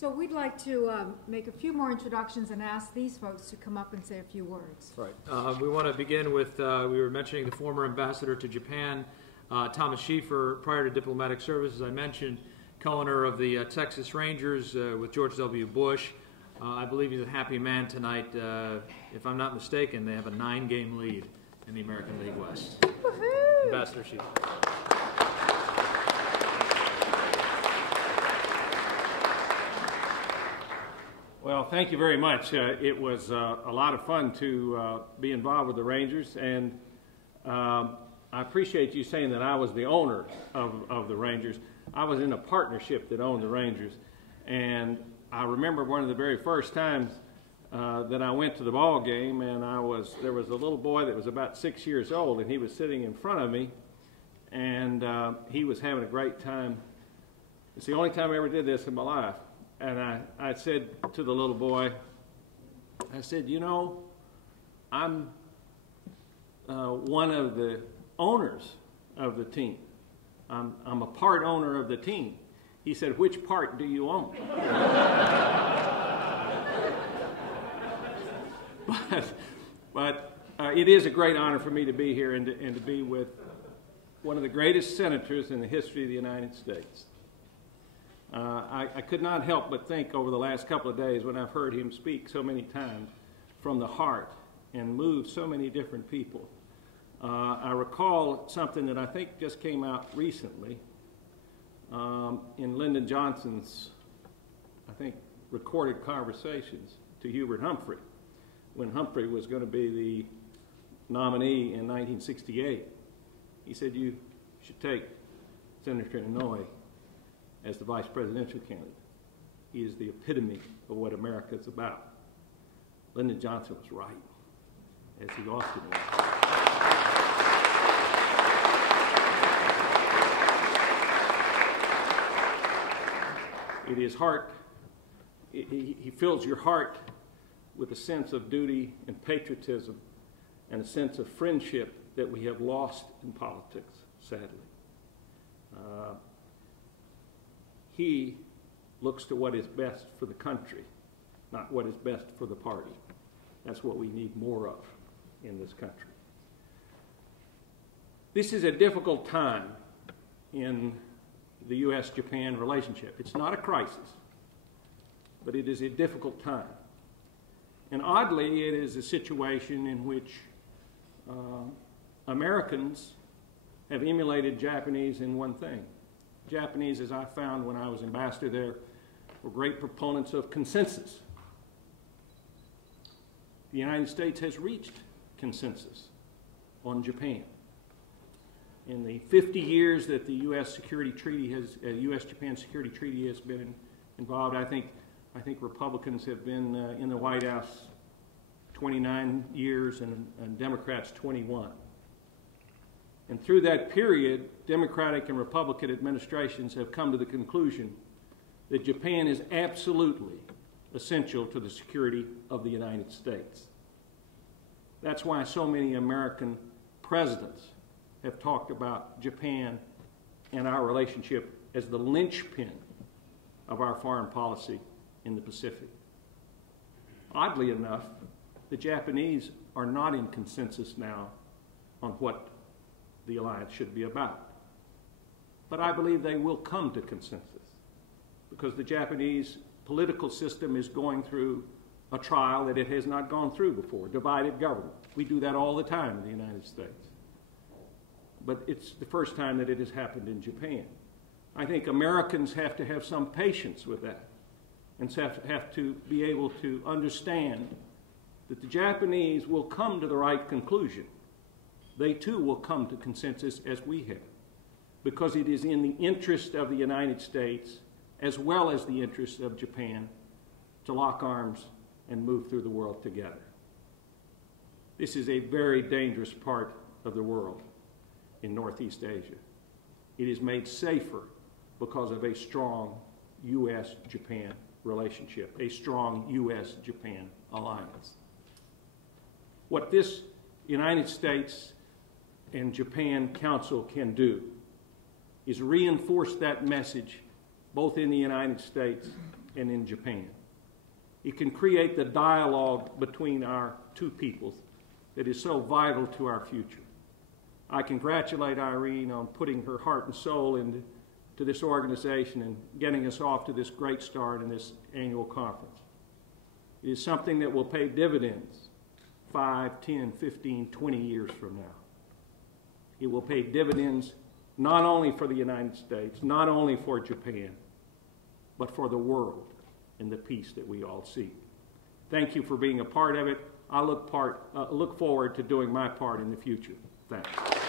So we'd like to make a few more introductions and ask these folks to come up and say a few words. Right. We want to begin with, we were mentioning the former ambassador to Japan, Thomas Schieffer, prior to diplomatic service, as I mentioned, co-owner of the Texas Rangers with George W. Bush. I believe he's a happy man tonight. If I'm not mistaken, they have a 9-game lead in the American League West. Woohoo! Ambassador Schieffer. Well, thank you very much. It was a lot of fun to be involved with the Rangers, and I appreciate you saying that I was the owner of the Rangers. I was in a partnership that owned the Rangers, and I remember one of the very first times that I went to the ball game, and there was a little boy that was about 6 years old, and he was sitting in front of me, and he was having a great time. It's the only time I ever did this in my life. And I said to the little boy, I said, you know, I'm one of the owners of the team. I'm a part owner of the team. He said, which part do you own? but it is a great honor for me to be here and to be with one of the greatest senators in the history of the United States. I could not help but think over the last couple of days when I've heard him speak so many times from the heart and move so many different people. I recall something that I think just came out recently in Lyndon Johnson's, I think, recorded conversations to Hubert Humphrey when Humphrey was going to be the nominee in 1968. He said, you should take Senator Inouye as the vice presidential candidate. He is the epitome of what America is about. Lyndon Johnson was right, as he often was. He fills your heart with a sense of duty and patriotism and a sense of friendship that we have lost in politics, sadly. He looks to what is best for the country, not what is best for the party. That's what we need more of in this country. This is a difficult time in the U.S.-Japan relationship. It's not a crisis, but it is a difficult time. And oddly, it is a situation in which Americans have emulated Japanese in one thing. Japanese, as I found when I was ambassador there, were great proponents of consensus. The United States has reached consensus on Japan. In the 50 years that the U.S.-Japan Security Treaty has been involved, I think Republicans have been in the White House 29 years and Democrats 21. And through that period, Democratic and Republican administrations have come to the conclusion that Japan is absolutely essential to the security of the United States. That's why so many American presidents have talked about Japan and our relationship as the linchpin of our foreign policy in the Pacific. Oddly enough, the Japanese are not in consensus now on what the alliance should be about. But I believe they will come to consensus because the Japanese political system is going through a trial that it has not gone through before, divided government. We do that all the time in the United States. But it's the first time that it has happened in Japan. I think Americans have to have some patience with that and have to be able to understand that the Japanese will come to the right conclusion. They too will come to consensus as we have, because it is in the interest of the United States as well as the interest of Japan to lock arms and move through the world together. This is a very dangerous part of the world in Northeast Asia. It is made safer because of a strong U.S.-Japan relationship, a strong U.S.-Japan alliance. What this United States and Japan Council can do is reinforce that message both in the United States and in Japan. It can create the dialogue between our two peoples that is so vital to our future. I congratulate Irene on putting her heart and soul into this organization and getting us off to this great start in this annual conference. It is something that will pay dividends 5, 10, 15, 20 years from now. It will pay dividends not only for the United States, not only for Japan, but for the world and the peace that we all seek. Thank you for being a part of it. I look forward to doing my part in the future. Thanks.